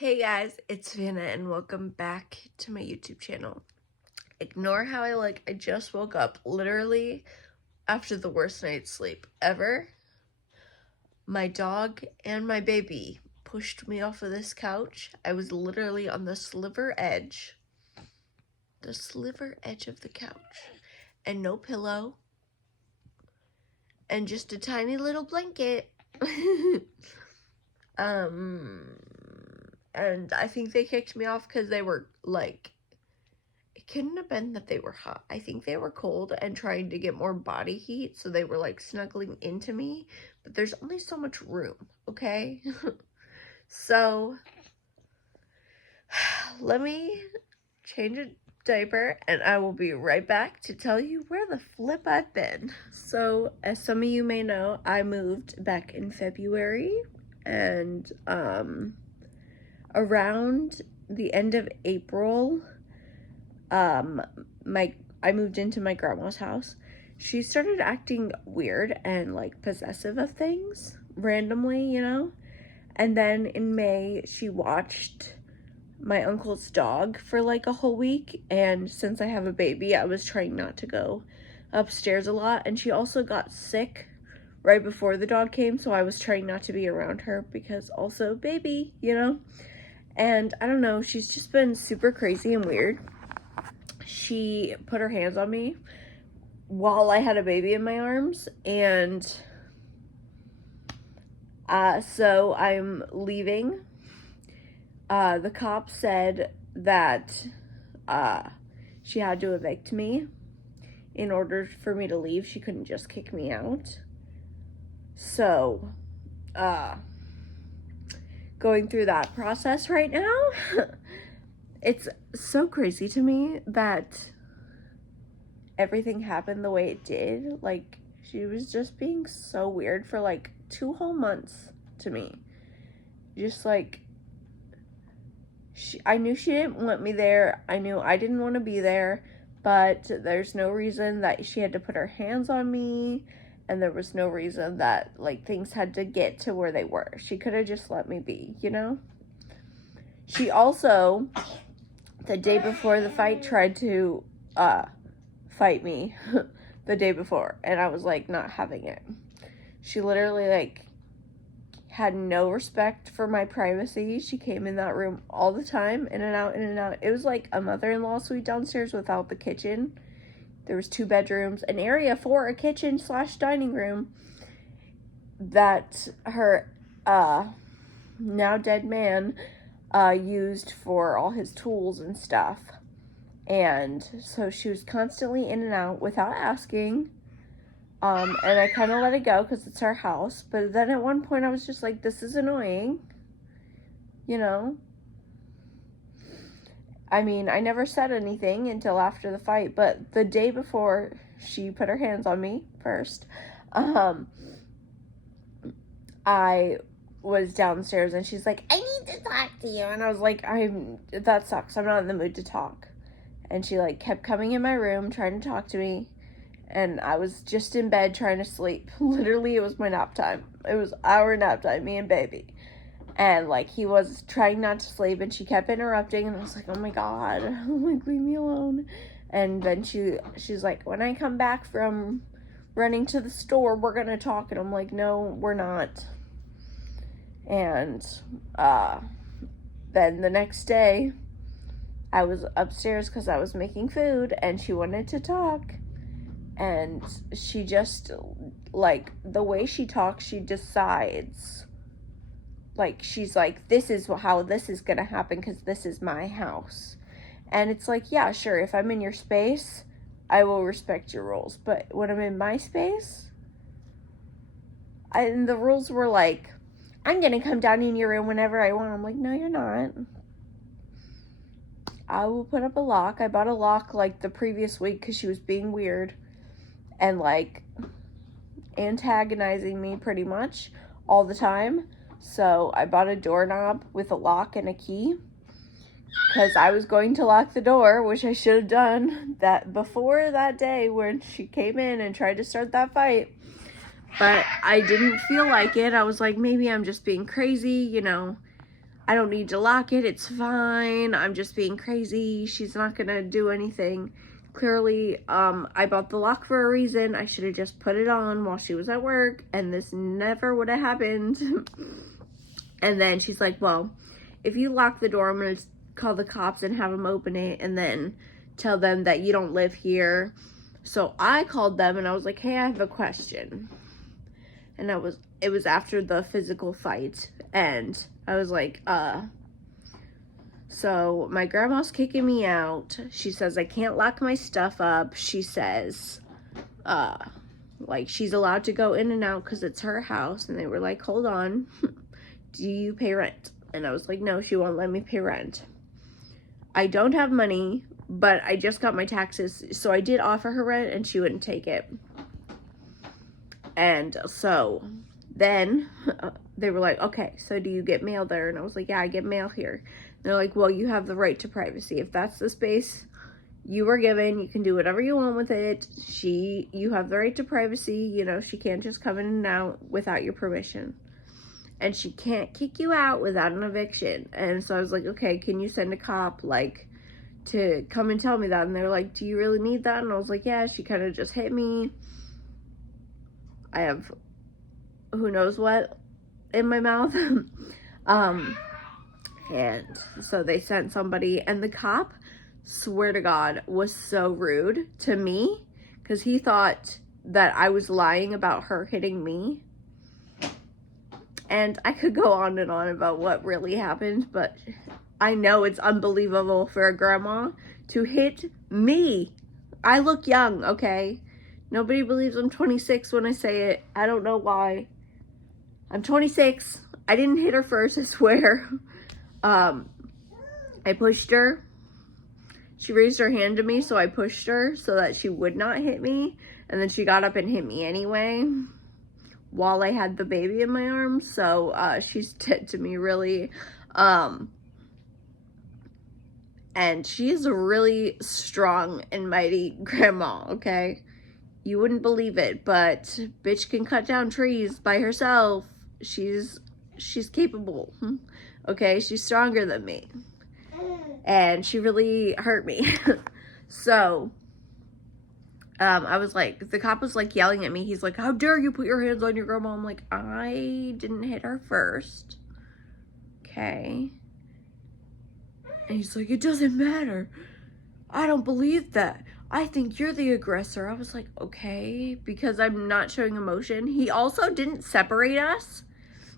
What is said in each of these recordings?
Hey guys, it's Vanna and welcome back to my YouTube channel. Ignore how I just woke up literally after the worst night's sleep ever. My dog and my baby pushed me off of this couch. I was literally on the sliver edge of the couch, and no pillow, and just a tiny little blanket. And I think they kicked me off because they were like, it couldn't have been that they were hot. I think they were cold and trying to get more body heat, so they were like snuggling into me, but there's only so much room, okay? So let me change a diaper and I will be right back to tell you where the flip I've been. So as some of you may know, I moved back in February, and around the end of April, I moved into my grandma's house. She started acting weird and like possessive of things randomly, And then in May, she watched my uncle's dog for like a whole week, and since I have a baby, I was trying not to go upstairs a lot, and she also got sick right before the dog came, so I was trying not to be around her because also baby, And I don't know, she's just been super crazy and weird. She put her hands on me while I had a baby in my arms, and so I'm leaving. The cop said that she had to evict me in order for me to leave. She couldn't just kick me out. So, going through that process right now. It's so crazy to me that everything happened the way it did. Like, she was just being so weird for like 2 whole months to me. Just like, I knew she didn't want me there. I knew I didn't want to be there, but there's no reason that she had to put her hands on me, and there was no reason that like things had to get to where they were. She could have just let me be, She also, the day before the fight, tried to fight me the day before, and I was like not having it. She literally like had no respect for my privacy. She came in that room all the time, in and out, in and out. It was like a mother-in-law suite downstairs without the kitchen. There was 2 bedrooms, an area for a kitchen / dining room that her now dead man used for all his tools and stuff. And so she was constantly in and out without asking. And I kind of let it go because it's our house. But then at one point I was just like, this is annoying. I mean, I never said anything until after the fight. But the day before she put her hands on me first, I was downstairs and she's like, I need to talk to you. And I was like, that sucks. I'm not in the mood to talk. And she like kept coming in my room trying to talk to me. And I was just in bed trying to sleep. Literally, it was my nap time. It was our nap time, me and baby. And like he was trying not to sleep, and she kept interrupting, and I was like, oh my god, like leave me alone. And then she's like, when I come back from running to the store, we're gonna talk. And I'm like, no, we're not. And then the next day, I was upstairs because I was making food, and she wanted to talk. And she just, like, the way she talks, she decides, like, she's like, this is how this is gonna happen because this is my house. And it's like, yeah, sure, if I'm in your space, I will respect your rules. But when I'm in my space, and the rules were like, I'm gonna come down in your room whenever I want. I'm like, no, you're not. I will put up a lock. I bought a lock, like, the previous week because she was being weird and like antagonizing me pretty much all the time. So I bought a doorknob with a lock and a key because I was going to lock the door, which I should have done that before that day when she came in and tried to start that fight. But I didn't feel like it. I was like, maybe I'm just being crazy, I don't need to lock it. It's fine. I'm just being crazy. She's not gonna do anything. Clearly, I bought the lock for a reason. I should have just put it on while she was at work, and this never would have happened. And then she's like, well, if you lock the door, I'm gonna call the cops and have them open it, and then tell them that you don't live here. So I called them, and I was like, hey, I have a question. And it was after the physical fight, and I was like, so my grandma's kicking me out. She says I can't lock my stuff up. She says, like, she's allowed to go in and out because it's her house. And they were like, hold on, do you pay rent? And I was like, no, she won't let me pay rent. I don't have money, but I just got my taxes, so I did offer her rent, and she wouldn't take it. And so then they were like, okay, so do you get mail there? And I was like, yeah, I get mail here. And they're like, well, you have the right to privacy. If that's the space you were given, you can do whatever you want with it. You have the right to privacy. You know, she can't just come in and out without your permission. And she can't kick you out without an eviction. And so I was like, okay, can you send a cop, like, to come and tell me that? And they were like, do you really need that? And I was like, yeah, she kind of just hit me. I have who knows what in my mouth. And so they sent somebody, and the cop, swear to God, was so rude to me because he thought that I was lying about her hitting me. And I could go on and on about what really happened, but I know it's unbelievable for a grandma to hit me. I look young, okay? Nobody believes I'm 26 when I say it. I don't know why. I'm 26. I didn't hit her first, I swear. I pushed her. She raised her hand to me, so I pushed her so that she would not hit me. And then she got up and hit me anyway while I had the baby in my arms. So she's dead to me, really. And she is a really strong and mighty grandma, okay? You wouldn't believe it, but bitch can cut down trees by herself. She's capable, okay? She's stronger than me. And she really hurt me. So, I was like, the cop was like yelling at me. He's like, how dare you put your hands on your grandma? I'm like, I didn't hit her first. Okay. And he's like, it doesn't matter. I don't believe that. I think you're the aggressor. I was like, okay, because I'm not showing emotion. He also didn't separate us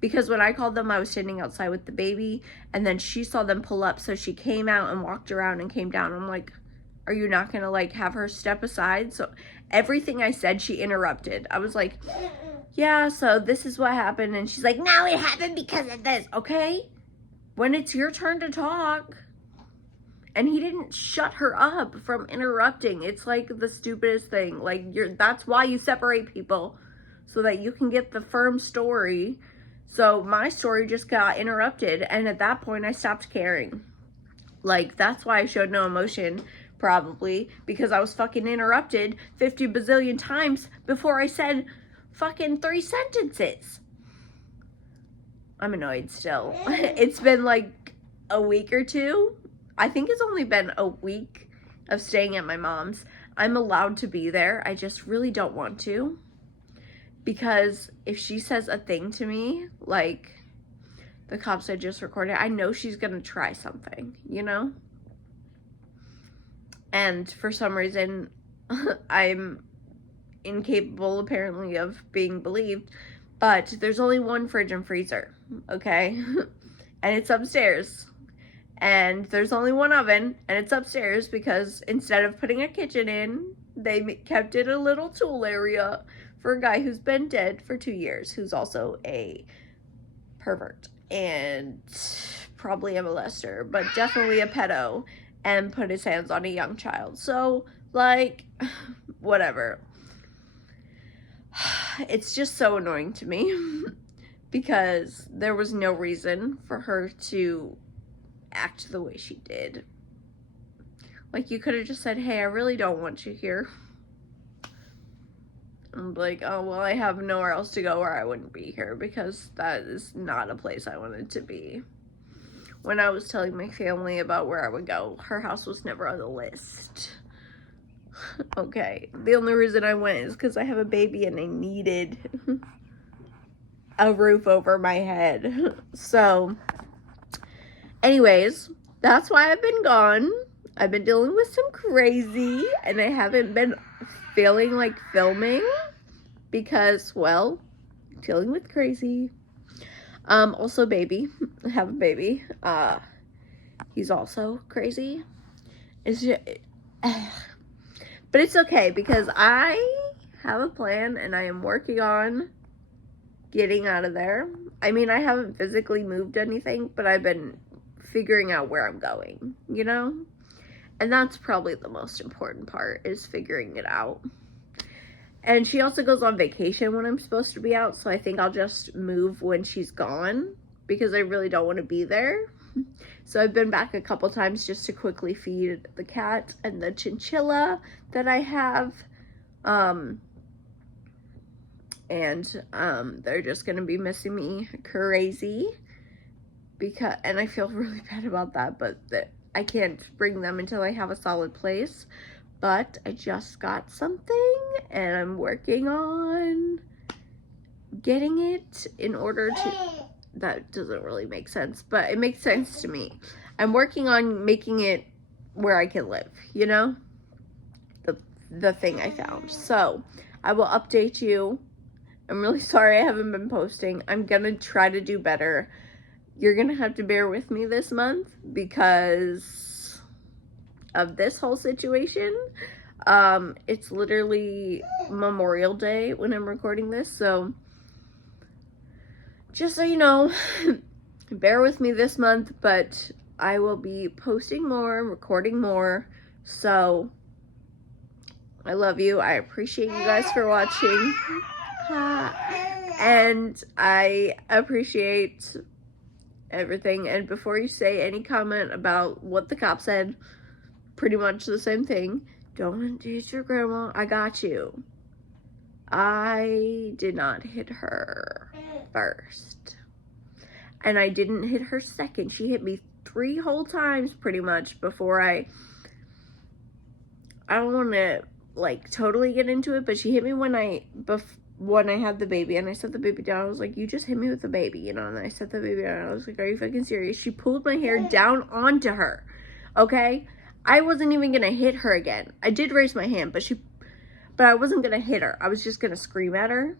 because when I called them, I was standing outside with the baby, and then she saw them pull up, so she came out and walked around and came down. I'm like, are you not gonna like have her step aside? So everything I said, she interrupted. I was like, yeah, so this is what happened. And she's like, no, it happened because of this. Okay, when it's your turn to talk. And he didn't shut her up from interrupting. It's like the stupidest thing. Like, that's why you separate people, so that you can get the firm story. So my story just got interrupted, and at that point I stopped caring. Like, that's why I showed no emotion, probably, because I was fucking interrupted 50 bazillion times before I said fucking 3 sentences. I'm annoyed still. It's been like a week or two. I think it's only been a week of staying at my mom's. I'm allowed to be there. I just really don't want to. Because if she says a thing to me, like the cops I just recorded, I know she's going to try something, you know? And for some reason, I'm incapable, apparently, of being believed. But there's only one fridge and freezer, okay? And it's upstairs. And there's only one oven, and it's upstairs because instead of putting a kitchen in, they kept it a little tool area for a guy who's been dead for 2 years, who's also a pervert and probably a molester, but definitely a pedo, and put his hands on a young child. So, like, whatever. It's just so annoying to me because there was no reason for her to act the way she did. Like, you could have just said, hey, I really don't want you here. I'm like, oh, well, I have nowhere else to go, or I wouldn't be here, because that is not a place I wanted to be. when I was telling my family about where I would go, her house was never on the list. Okay, the only reason I went is because I have a baby and I needed a roof over my head. So, anyways, that's why I've been gone. I've been dealing with some crazy, and I haven't been feeling like filming because, well, dealing with crazy. Also baby. I have a baby. He's also crazy. It's just, but it's okay because I have a plan and I am working on getting out of there. I mean, I haven't physically moved anything, but I've been figuring out where I'm going, you know? And that's probably the most important part, is figuring it out. And she also goes on vacation when I'm supposed to be out, so I think I'll just move when she's gone because I really don't want to be there. So I've been back a couple times just to quickly feed the cat and the chinchilla that I have. They're just going to be missing me crazy. And I feel really bad about that, but I can't bring them until I have a solid place. But I just got something and I'm working on getting it in order to... That doesn't really make sense, but it makes sense to me. I'm working on making it where I can live, you know? The thing I found. So I will update you. I'm really sorry I haven't been posting. I'm gonna try to do better. You're gonna have to bear with me this month because of this whole situation. It's literally Memorial Day when I'm recording this, so just so you know, bear with me this month, but I will be posting more, recording more. So I love you. I appreciate you guys for watching. And I appreciate everything. And before you say any comment about what the cop said, pretty much the same thing. Don't hit your grandma. I got you. I did not hit her first. And I didn't hit her second. She hit me 3 whole times pretty much before I don't want to like totally get into it, but she hit me when I had the baby and I set the baby down. I was like, you just hit me with the baby, you know, and I set the baby down and I was like, are you fucking serious? She pulled my hair down onto her, okay? I wasn't even gonna hit her again. I did raise my hand, but I wasn't gonna hit her. I was just gonna scream at her.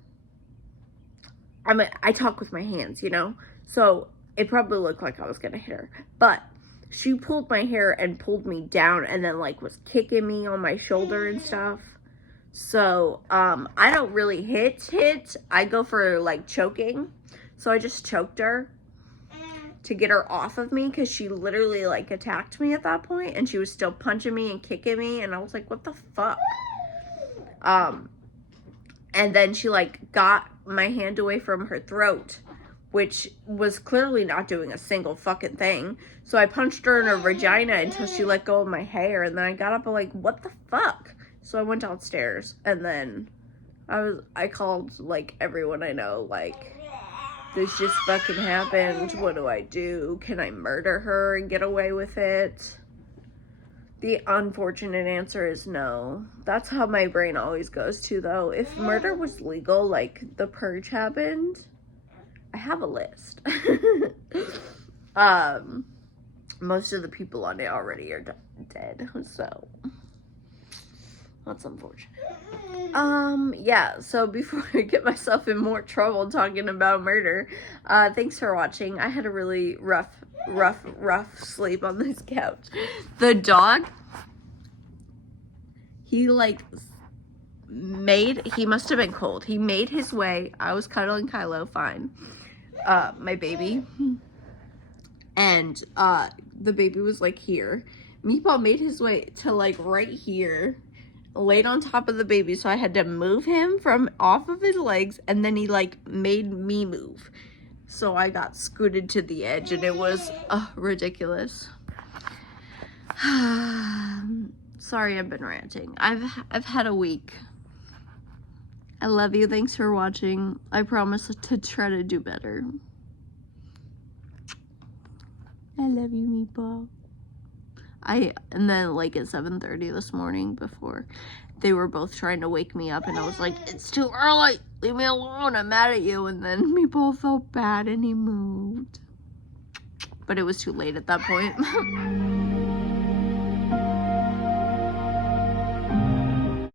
I talk with my hands, you know? So it probably looked like I was gonna hit her. But she pulled my hair and pulled me down and then like was kicking me on my shoulder and stuff. So I don't really hit. I go for like choking. So I just choked her to get her off of me because she literally like attacked me at that point and she was still punching me and kicking me and I was like, what the fuck? And then she like got my hand away from her throat, which was clearly not doing a single fucking thing. So I punched her in her vagina until she let go of my hair, and then I got up and like, what the fuck? So I went downstairs and then I called like everyone I know, like, this just fucking happened. What do I do? Can I murder her and get away with it? The unfortunate answer is no. That's how my brain always goes to, though. If murder was legal, like the purge happened, I have a list. Most of the people on it already are dead, so that's unfortunate. Yeah, so before I get myself in more trouble talking about murder, thanks for watching. I had a really rough sleep on this couch. The dog, he must have been cold. He made his way. I was cuddling Kylo, fine. My baby. And, the baby was like here. Meatball made his way to like right here, laid on top of the baby, so I had to move him from off of his legs, and then he like made me move. So I got scooted to the edge and it was ridiculous. Sorry I've been ranting. I've had a week. I love you. Thanks for watching. I promise to try to do better. I love you, Meatball. And then like at 7:30 this morning, before they were both trying to wake me up, and I was like, it's too early, leave me alone, I'm mad at you. And then Meatball felt bad and he moved, but it was too late at that point.